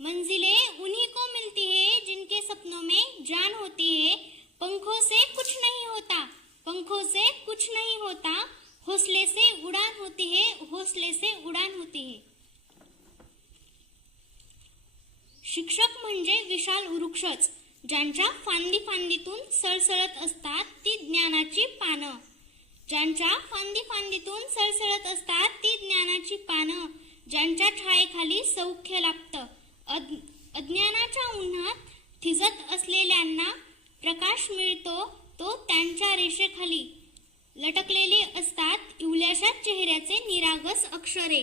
मंजिलें उन्हीं को मिलती है जिनके सपनों में जान होती है। पंखों से कुछ नहीं होता पंखों से कुछ नहीं होता। हौसले से उड़ान होती है हौसले से उड़ान होती है। शिक्षक म्हणजे विशाल वृक्षच ज्यांच्या फांदी फांदीतून सळसळत असतात ती ज्ञानाची पानं. ज्यांच्या फांदी फांदीतून सळसळत असतात ती ज्ञानाची पानं. ज्यांच्या छायेखाली सौख्य लागतं अद अज्ञानाच्या उन्हात थिजत असलेल्यांना प्रकाश मिळतो तो त्यांच्या रेषेखाली. लटकलेली असतात इवल्याशा चेहऱ्याचे निरागस अक्षरे.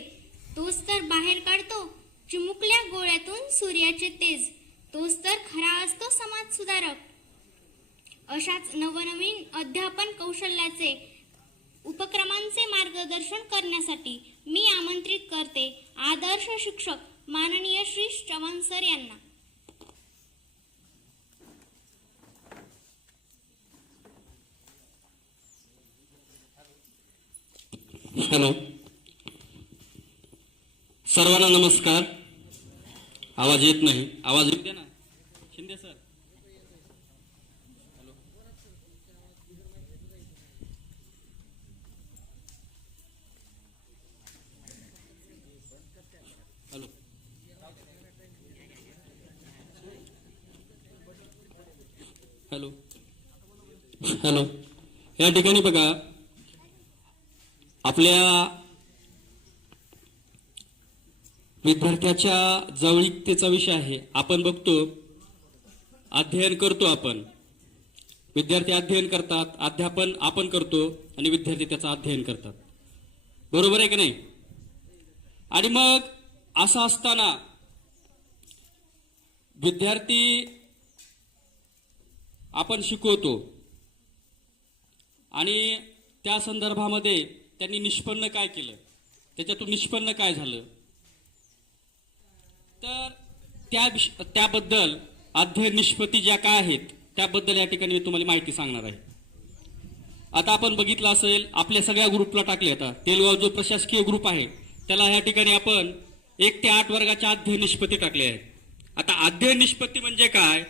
तोच तर बाहेर काढतो चिमुकल्या गोळ्यातून सूर्याचे तेज. तोच तर खरा असतो समाज सुधारक. अशाच नवनवीन अध्यापन कौशल्याचे उपक्रमांचे मार्गदर्शन करण्यासाठी मी आमंत्रित करते आदर्श शिक्षक. माननीय श्री श्रवण सर यांना. हॅलो. सर्वांना नमस्कार. आवाज येत नाही. आवाज येऊ द्या ना. Shinde sir hello hello. Hello. या ठिकाणी बघा आपल्या विद्यार्थ्याच्या जवळीकतेचा विषय आहे. आपण बघतो अध्ययन करतो आपण. विद्यार्थी अध्ययन करतात अध्यापन आपण करतो आणि विद्यार्थी त्याचं अध्ययन करतात. बरोबर आहे की नाही? आणि मग असं असताना विद्यार्थी आपण शिकवतो. आणि त्या संदर्भामध्ये त्यांनी निष्पन्न काय केलं? त्याच्यातून निष्पन्न काय झालं? तर त्या त्याबद्दल अध्ययन निष्पत्ती ज्या काय आहेत त्याबद्दल या ठिकाणी मी तुम्हाला माहिती सांगणार आहे. आता आपण बघितलं असेल आपल्या सगळ्या ग्रुपला टाकले आता. तेलगाव जो प्रशासकीय ग्रुप आहे त्याला या ठिकाणी आपण एक ते आठ वर्गाच्या अध्ययन निष्पत्ती टाकले आहेत. आता अध्ययन निष्पत्ती म्हणजे काय?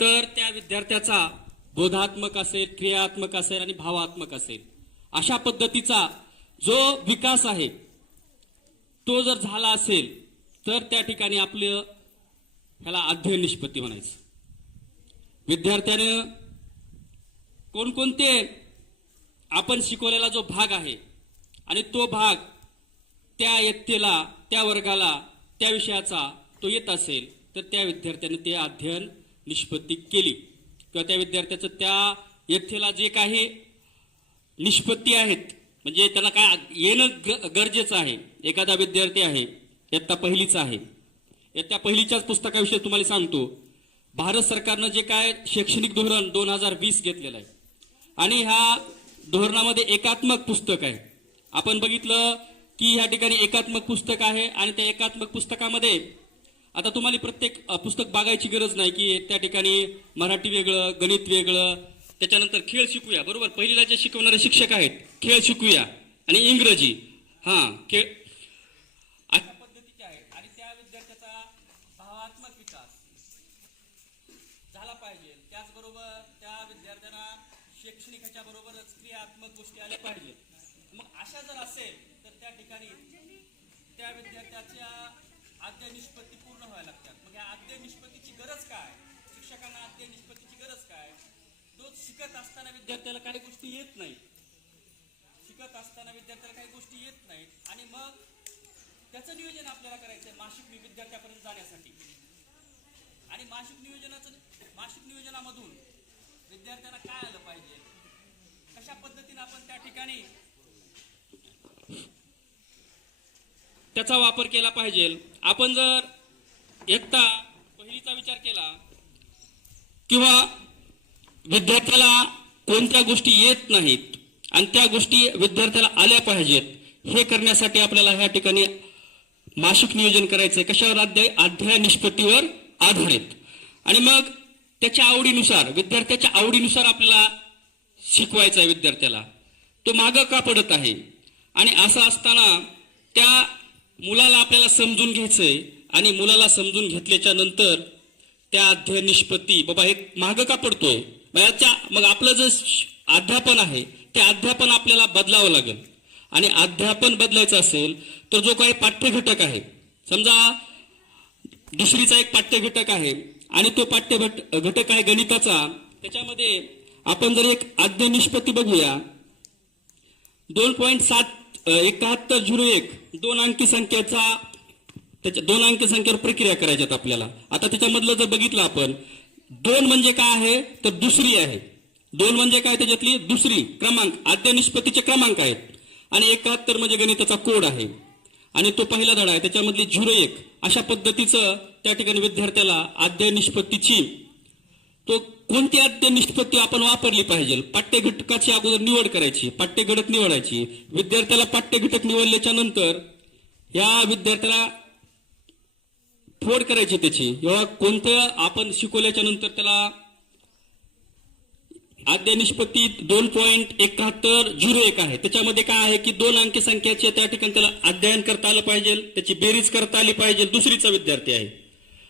तर त्या विद्यार्थ्याचा बोधात्मक असेल क्रियात्मक असेल आणि भावात्मक असेल. अशा पद्धतीचा जो विकास आहे तो जर झाला असेल तर त्या ठिकाणी आपलं ह्याला अध्ययन निष्पत्ती म्हणायचं. विद्यार्थ्यानं कोणकोणते आपण शिकवलेला जो भाग आहे आणि तो भाग त्या इयत्तेला त्या वर्गाला त्या विषयाचा तो येत असेल तर त्या विद्यार्थ्याने ते अध्ययन निष्पत्ती केली. किंवा त्या विद्यार्थ्याचं त्या इयत्तेला जे काही निष्पत्ती आहेत म्हणजे त्याला काय येणं ग- गरजेचं आहे एखादा विद्यार्थी आहे इयत्ता पहिलीचा आहे. इयत्ता पहिलीच्याच पुस्तकाविषयी तुम्हाला सांगतो. भारत सरकारनं जे काय शैक्षणिक धोरण दोन हजार वीस घेतलेलं आहे आणि ह्या धोरणामध्ये एकात्मक पुस्तक आहे. आपण बघितलं की ह्या ठिकाणी एकात्मक पुस्तक आहे आणि त्या एकात्मक पुस्तकामध्ये आता तुम्हाला प्रत्येक पुस्तक बागायची गरज नाही की त्या ठिकाणी मराठी वेगळं गणित वेगळं. त्याच्यानंतर खेळ शिकूया बरोबर? पहिलीला जे शिकवणारे शिक्षक आहेत खेळ शिकूया आणि इंग्रजी. हा खेळ. अशा पद्धतीचे आहेत आणि त्या विद्यार्थ्याचा भावात्मक विकास झाला पाहिजे. त्याचबरोबर त्या विद्यार्थ्याला शैक्षणिक बरोबरच क्रियात्मक गोष्टी आल्या पाहिजेत. मग अशा जर असेल तर त्या ठिकाणी त्या विद्यार्थ्याच्या आद्य निष्पत्ती पूर्ण व्हायला लागतात. मग या आद्य निष्पत्तीची गरज काय? शिक्षकांना आद्य निष्पत्तीची गरज काय? तो शिकत असताना विद्यार्थ्याला काही गोष्टी येत नाही शिकत असताना विद्यार्थ्याला काही गोष्टी येत नाहीत. आणि मग त्याचं नियोजन आपल्याला करायचं आहे मासिक विद्यार्थ्यापर्यंत जाण्यासाठी. आणि मासिक नियोजनाचं मासिक नियोजनामधून विद्यार्थ्यांना काय आलं पाहिजे? कशा पद्धतीने आपण त्या ठिकाणी त्याचा वापर केला पाहिजे? आपण जर एकता पहिलीचा विचार केला किंवा विद्यार्थ्याला कोणत्या गोष्टी येत नाहीत आणि त्या गोष्टी विद्यार्थ्याला आल्या पाहिजेत हे करण्यासाठी आपल्याला ह्या ठिकाणी मासिक नियोजन करायचंय. कशावर अध्याय अध्याय निष्पत्तीवर आधारित. आणि मग त्याच्या आवडीनुसार विद्यार्थ्याच्या आवडीनुसार आपल्याला शिकवायचं आहे विद्यार्थ्याला. तो मागं का पडत आहे? आणि असं असताना त्या मुलाला आपल्याला समजून घ्यायचं आहे आणि मुलाला समजून घेतल्याच्या नंतर त्या अध्ययन निष्पत्ती बाबा हे मागं का पडतोय? मग मग आपलं जे अध्यापन आहे ते अध्यापन आपल्याला बदलावं लागेल. आणि अध्यापन बदलायचं असेल तर जो काही पाठ्यघटक आहे समजा दुसरीचा एक पाठ्यघटक आहे आणि तो पाठ्य घटक आहे गणिताचा त्याच्यामध्ये आपण जर एक अध्ययन निष्पत्ती बघूया दोन पॉईंट सात एकाहत्तर झिरो एक दोन अंकी संख्येचा त्याच्या दोन अंकी संख्येवर प्रक्रिया करायच्यात आपल्याला. आता त्याच्यामधलं जर बघितलं आपण दोन म्हणजे काय आहे तर दुसरी आहे. दोन म्हणजे काय त्याच्यातली? दुसरी क्रमांक आद्य निष्पत्तीचे क्रमांक आहेत. आणि एकाहत्तर म्हणजे गणिताचा कोड आहे. आणि तो पहिला धडा आहे त्याच्यामधली झिरो एक. अशा पद्धतीचं त्या ठिकाणी विद्यार्थ्याला आद्य निष्पत्तीची तो कोणती अध्ययन निष्पत्ती आपण वापरली पाहिजे? पाठ्यघटकाची अगोदर निवड करायची पाठ्यघटक निवडायची. विद्यार्थ्याला पाठ्यघटक निवडल्याच्या नंतर या विद्यार्थ्याला फोड करायची त्याची. किंवा कोणतं आपण शिकवल्याच्या नंतर त्याला आद्य निष्पत्ती दोन पॉईंट एकाहत्तर झिरो एक आहे. त्याच्यामध्ये काय आहे की दोन अंकी संख्याचे त्या ठिकाणी त्याला अध्ययन करता आलं पाहिजे त्याची बेरीज करता आली पाहिजे दुसरीचा विद्यार्थी आहे.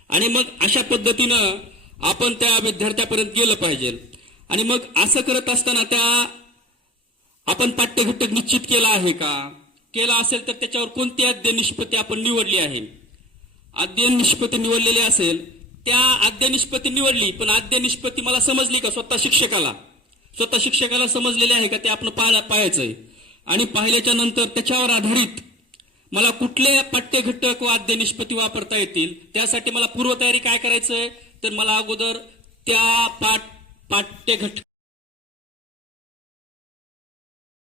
आणि मग अशा पद्धतीनं आपण त्या विद्यार्थ्यापर्यंत गेलं पाहिजे. आणि मग असं करत असताना त्या आपण पाठ्यघटक निश्चित केला आहे का? केला असेल तर त्याच्यावर कोणती अध्ययन निष्पत्ती आपण निवडली आहे? अध्ययन निष्पत्ती निवडलेली असेल त्या अध्ययन निष्पत्ती निवडली पण अध्ययन निष्पत्ती मला समजली का स्वतः शिक्षकाला? स्वतः शिक्षकाला समजलेले आहे का ते आपण पाहायला पाहायचंय. आणि पाहिल्याच्या नंतर त्याच्यावर आधारित मला कुठले पाठ्यघटक व अध्ययन निष्पत्ती वापरता येतील? त्यासाठी मला पूर्वतयारी काय करायचंय? तर मला अगोदर त्या पाठ पाठ्यघट